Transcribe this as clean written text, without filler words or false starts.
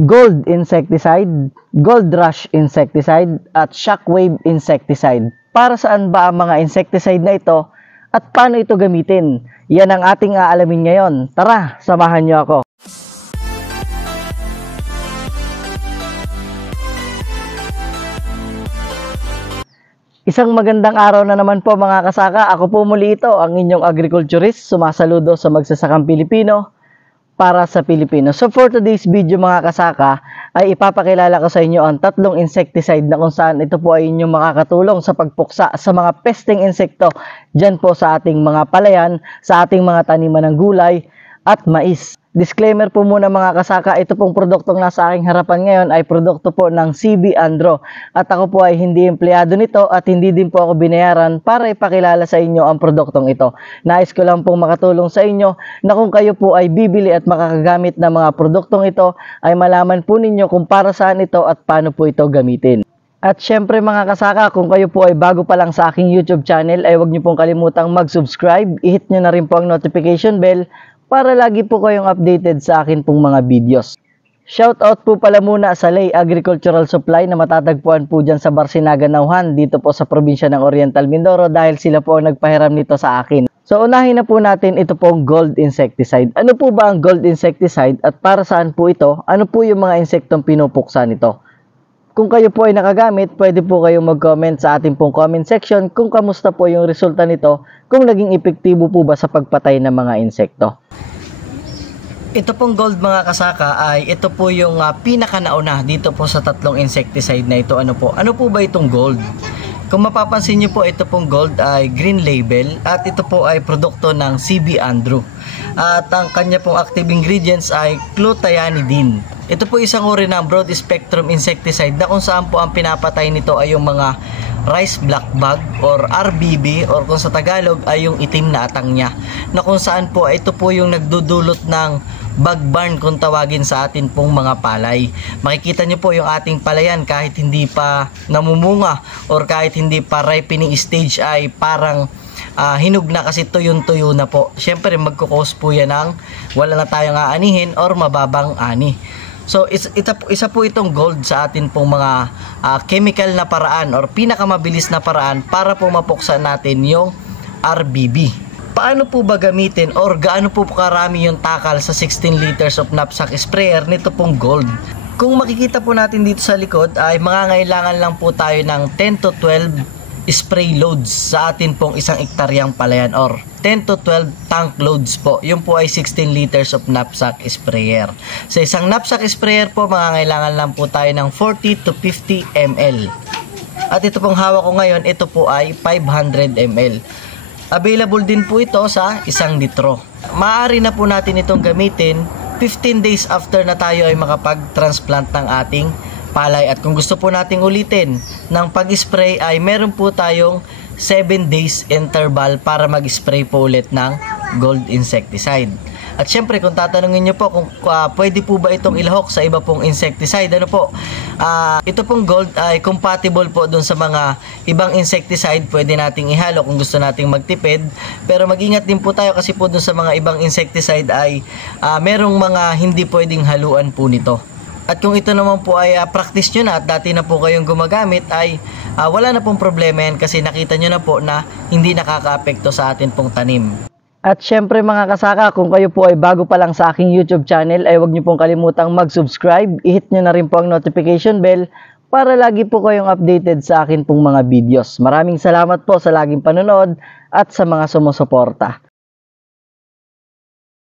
Gold insecticide, Gold Rush insecticide, at Shockwave insecticide. Para saan ba ang mga insecticide na ito at paano ito gamitin? Yan ang ating aalamin ngayon. Tara, samahan niyo ako. Isang magandang araw na naman po mga kasaka. Ako po muli ito, ang inyong agriculturist, sumasaludo sa magsasakang Pilipino para sa Pilipino. So for today's video mga kasaka, ay ipapakilala ko sa inyo ang tatlong insecticide na kung saan ito po ay inyong makakatulong sa pagpuksa sa mga pesteng insekto dyan po sa ating mga palayan, sa ating mga taniman ng gulay at mais. Disclaimer po muna mga kasaka, ito pong produktong nasa aking harapan ngayon ay produkto po ng CB Andro. At ako po ay hindi empleyado nito at hindi din po ako binayaran para ipakilala sa inyo ang produktong ito. Nais ko lang pong makatulong sa inyo na kung kayo po ay bibili at makakagamit ng mga produktong ito, ay malaman po ninyo kung para saan ito at paano po ito gamitin. At syempre mga kasaka, kung kayo po ay bago pa lang sa aking YouTube channel, ay huwag niyo pong kalimutang mag-subscribe. I-hit niyo na rin po ang notification bell para lagi po kayong updated sa akin pong mga videos. Shoutout po pala muna sa Lay Agricultural Supply na matatagpuan po dyan sa Barcinaga, Nauhan, dito po sa probinsya ng Oriental Mindoro dahil sila po ang nagpahiram nito sa akin. So unahin na po natin ito pong gold insecticide. Ano po ba ang gold insecticide at para saan po ito? Ano po yung mga insektong pinupuksa nito? Kung kayo po ay nakagamit, pwede po kayong mag-comment sa ating pong comment section kung kamusta po yung resulta nito, kung naging epektibo po ba sa pagpatay ng mga insekto. Ito pong gold mga kasaka ay ito po yung pinakanauna dito po sa tatlong insecticide na ito. Ano po ba itong gold? Kung mapapansin nyo po, ito pong gold ay green label at ito po ay produkto ng CB Andro. At ang kanya pong active ingredients ay clothianidin. Ito po isang uri ng broad spectrum insecticide na kung saan po ang pinapatay nito ay yung mga rice black bug or RBB, or kung sa Tagalog ay yung itim na atang niya, na kung saan po ito po yung nagdudulot ng bug barn kung tawagin sa atin pong mga palay. Makikita nyo po yung ating palayan kahit hindi pa namumunga or kahit hindi pa ripening stage ay parang hinug na kasi tuyong-tuyo na po. Syempre magkukos po yan ng wala na tayong aanihin or mababang ani. So isa po itong gold sa atin pong mga chemical na paraan or pinakamabilis na paraan para po mapuksa natin yung RBB. Paano po ba gamitin or gaano po karami yung takal sa 16 liters of knapsack sprayer nito pong gold? Kung makikita po natin dito sa likod ay mangangailangan lang po tayo ng 10 to 12 spray loads sa atin pong isang ektaryang palayan or 10 to 12 tank loads po. Yun po ay 16 liters of knapsack sprayer. Sa isang knapsack sprayer po mangangailangan lang po tayo ng 40 to 50 ml. At ito pong hawak ko ngayon, ito po ay 500 ml. Available din po ito sa 1 litro. Maaari na po natin itong gamitin 15 days after na tayo ay makapag-transplant ng ating palay. At kung gusto po nating ulitin ng pag-spray ay meron po tayong 7 days interval para mag-spray po ulit ng gold insecticide. At syempre kung tatanungin nyo po kung pwede po ba itong ilahok sa iba pong insecticide, ito pong gold ay compatible po dun sa mga ibang insecticide, pwede nating ihalo kung gusto nating magtipid. Pero mag-ingat din po tayo kasi po dun sa mga ibang insecticide ay merong mga hindi pwedeng haluan po nito. At kung ito naman po ay practice nyo na at dati na po kayong gumagamit ay wala na pong problema yan kasi nakita nyo na po na hindi nakaka-apekto sa atin pong tanim. At syempre mga kasaka, kung kayo po ay bago pa lang sa aking YouTube channel ay huwag nyo pong kalimutang mag-subscribe. I-hit nyo na rin po ang notification bell para lagi po kayong updated sa akin pong mga videos. Maraming salamat po sa laging panonood at sa mga sumusuporta.